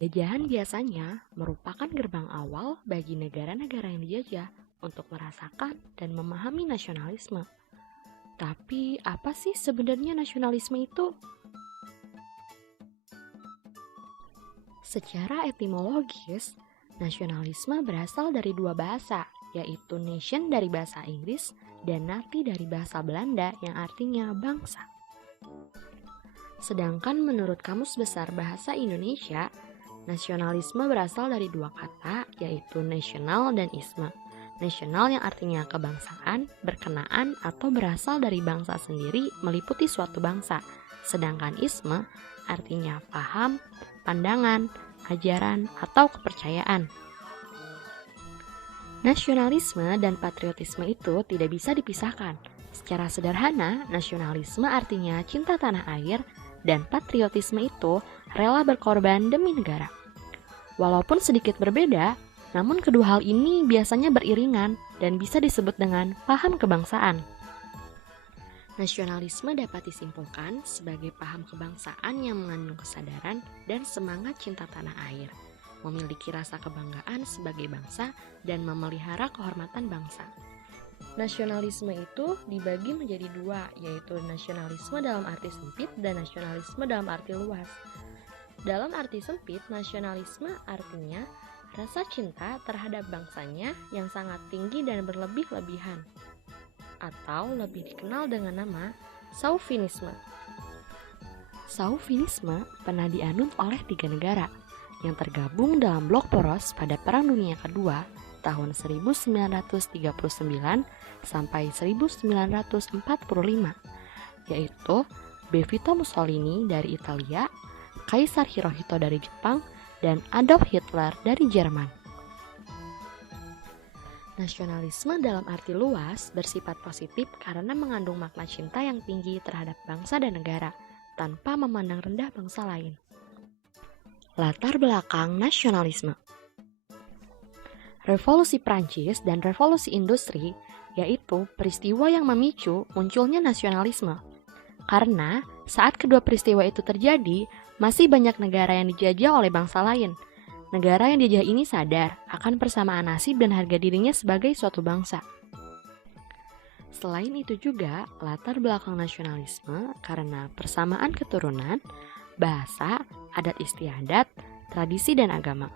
Jajahan biasanya merupakan gerbang awal bagi negara-negara yang dijajah untuk merasakan dan memahami nasionalisme. Tapi apa sih sebenarnya nasionalisme itu? Secara etimologis, nasionalisme berasal dari dua bahasa, yaitu nation dari bahasa Inggris dan nati dari bahasa Belanda yang artinya bangsa. Sedangkan menurut Kamus Besar Bahasa Indonesia, nasionalisme berasal dari dua kata, yaitu nasional dan isme. Nasional yang artinya kebangsaan, berkenaan atau berasal dari bangsa sendiri meliputi suatu bangsa. Sedangkan isme artinya paham, pandangan, ajaran, atau kepercayaan. Nasionalisme dan patriotisme itu tidak bisa dipisahkan. Secara sederhana, nasionalisme artinya cinta tanah air dan patriotisme itu rela berkorban demi negara. Walaupun sedikit berbeda, namun kedua hal ini biasanya beriringan dan bisa disebut dengan paham kebangsaan. Nasionalisme dapat disimpulkan sebagai paham kebangsaan yang mengandung kesadaran dan semangat cinta tanah air, memiliki rasa kebanggaan sebagai bangsa, dan memelihara kehormatan bangsa. Nasionalisme itu dibagi menjadi dua, yaitu nasionalisme dalam arti sempit dan nasionalisme dalam arti luas. Dalam arti sempit, nasionalisme artinya rasa cinta terhadap bangsanya yang sangat tinggi dan berlebih-lebihan, atau lebih dikenal dengan nama Chauvinisme. Chauvinisme pernah dianut oleh 3 negara yang tergabung dalam blok poros pada Perang Dunia Kedua tahun 1939 sampai 1945, yaitu Benito Mussolini dari Italia, Kaisar Hirohito dari Jepang, dan Adolf Hitler dari Jerman. Nasionalisme dalam arti luas bersifat positif karena mengandung makna cinta yang tinggi terhadap bangsa dan negara, tanpa memandang rendah bangsa lain. Latar belakang nasionalisme. Revolusi Prancis dan Revolusi Industri yaitu peristiwa yang memicu munculnya nasionalisme. Karena saat kedua peristiwa itu terjadi, masih banyak negara yang dijajah oleh bangsa lain. Negara yang dijajah ini sadar akan persamaan nasib dan harga dirinya sebagai suatu bangsa. Selain itu juga latar belakang nasionalisme karena persamaan keturunan, bahasa, adat istiadat, tradisi, dan agama.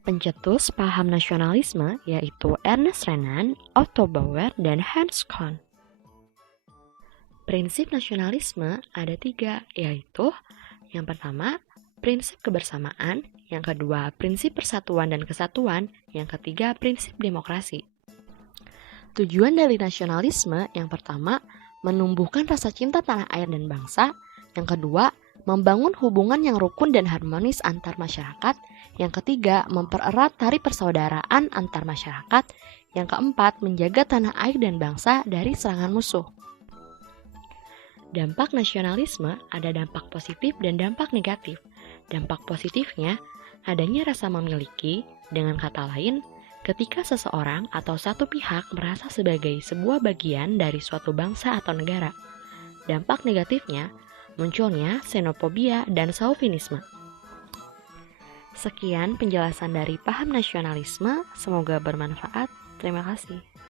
Pencetus paham nasionalisme yaitu Ernest Renan, Otto Bauer, dan Hans Kohn. Prinsip nasionalisme ada 3, yaitu yang pertama, prinsip kebersamaan, yang kedua, prinsip persatuan dan kesatuan, yang ketiga, prinsip demokrasi. Tujuan dari nasionalisme yang pertama, menumbuhkan rasa cinta tanah air dan bangsa, yang kedua, membangun hubungan yang rukun dan harmonis antar masyarakat, yang ketiga, mempererat tali persaudaraan antar masyarakat, yang keempat, menjaga tanah air dan bangsa dari serangan musuh. Dampak nasionalisme ada dampak positif dan dampak negatif. Dampak positifnya, adanya rasa memiliki, dengan kata lain, ketika seseorang atau satu pihak merasa sebagai sebuah bagian dari suatu bangsa atau negara. Dampak negatifnya, munculnya xenofobia dan chauvinisme. Sekian penjelasan dari paham nasionalisme, semoga bermanfaat. Terima kasih.